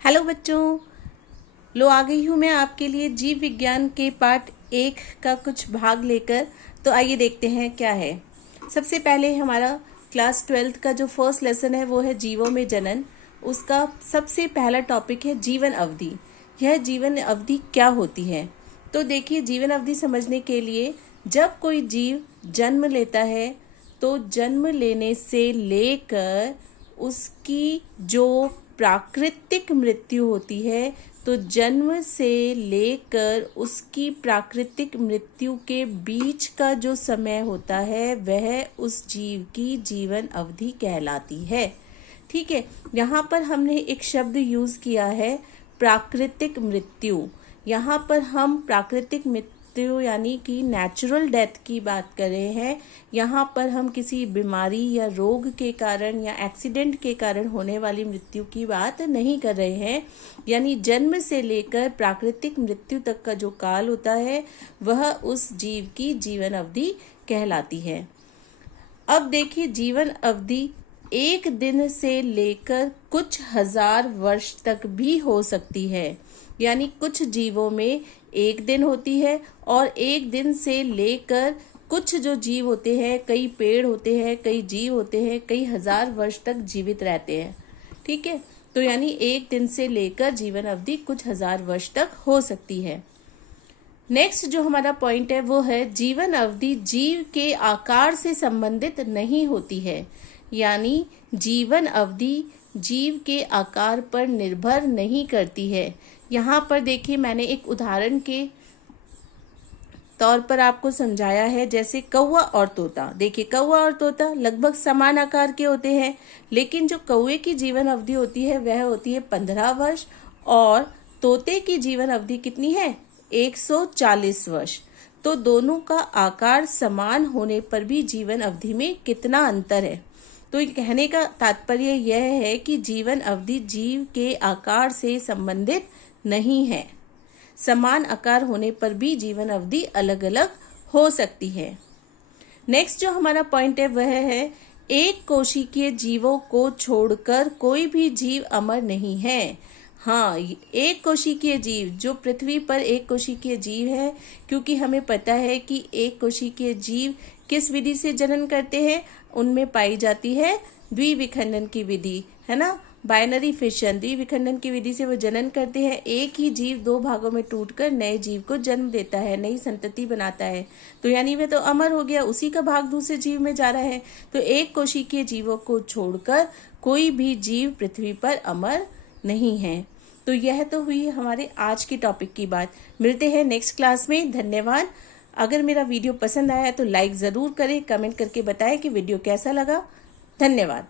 Hello बच्चों, लो आ गई हूँ मैं आपके लिए जीव विज्ञान के पार्ट 1 का कुछ भाग लेकर। तो आइए देखते हैं क्या है। सबसे पहले हमारा क्लास 12th का जो फर्स्ट लेसन है वो है जीवों में जनन। उसका सबसे पहला टॉपिक है जीवन अवधि। यह जीवन अवधि क्या होती है? तो देखिए, जीवन अवधि समझने के लिए जब कोई जीव जन्म लेता है तो जन्म लेने से लेकर उसकी जो प्राकृतिक मृत्यु होती है, तो जन्म से लेकर उसकी प्राकृतिक मृत्यु के बीच का जो समय होता है वह उस जीव की जीवन अवधि कहलाती है। ठीक है, यहाँ पर हमने एक शब्द यूज किया है, प्राकृतिक मृत्यु। यहाँ पर हम प्राकृतिक मृत्यु यानी कि नेचुरल डेथ की बात कर रहे हैं। यहाँ पर हम किसी बीमारी या रोग के कारण या एक्सीडेंट के कारण होने वाली मृत्यु की बात नहीं कर रहे हैं। यानी जन्म से लेकर प्राकृतिक मृत्यु तक का जो काल होता है वह उस जीव की जीवन अवधि कहलाती है। अब देखिए, जीवन अवधि एक दिन से लेकर कुछ हजार वर्ष तक भी हो सकती है। यानी कुछ जीवों में एक दिन होती है और एक दिन से लेकर कुछ जो जीव होते हैं, कई पेड़ होते हैं, कई जीव होते हैं, कई हजार वर्ष तक जीवित रहते हैं। ठीक है, तो यानी एक दिन से लेकर जीवन अवधि कुछ हजार वर्ष तक हो सकती है। नेक्स्ट जो हमारा पॉइंट है वो है जीवन अवधि जीव के आकार से संबंधित नहीं होती है। यानी जीवन अवधि जीव के आकार पर निर्भर नहीं करती है। यहाँ पर देखिए, मैंने एक उदाहरण के तौर पर आपको समझाया है, जैसे कौवा और तोता। देखिए, कौवा और तोता लगभग समान आकार के होते हैं, लेकिन जो कौवे की जीवन अवधि होती है वह होती है 15 वर्ष और तोते की जीवन अवधि कितनी है? 140 वर्ष। तो दोनों का आकार समान होने पर भी जीवन अवधि में कितना अंतर है? तो ये कहने का तात्पर्य यह है कि जीवन अवधि जीव के आकार से संबंधित नहीं है। समान आकार होने पर भी जीवन अवधि अलग अलग हो सकती है। नेक्स्ट जो हमारा पॉइंट है वह है एक कोशिकीय जीवों को छोड़कर कोई भी जीव अमर नहीं है। हाँ, एक कोशिकीय जीव, जो पृथ्वी पर एक कोशिकीय जीव है, क्योंकि हमें पता है कि एक कोशिकीय जीव किस विधि से जनन करते हैं, उनमें पाई जाती है द्विविखंडन की विधि, है ना, बाइनरी फिशन। द्विविखंडन की विधि से वो जनन करते हैं। एक ही जीव दो भागों में टूटकर नए जीव को जन्म देता है, नई संतति बनाता है। तो यानी वह तो अमर हो गया, उसी का भाग दूसरे जीव में जा रहा है। तो एक कोशिकीय जीवों को छोड़कर कोई भी जीव पृथ्वी पर अमर नहीं है। तो यह तो हुई हमारे आज की टॉपिक की बात। मिलते हैं नेक्स्ट क्लास में। धन्यवाद। अगर मेरा वीडियो पसंद आया तो लाइक ज़रूर करें, कमेंट करके बताएं कि वीडियो कैसा लगा। धन्यवाद।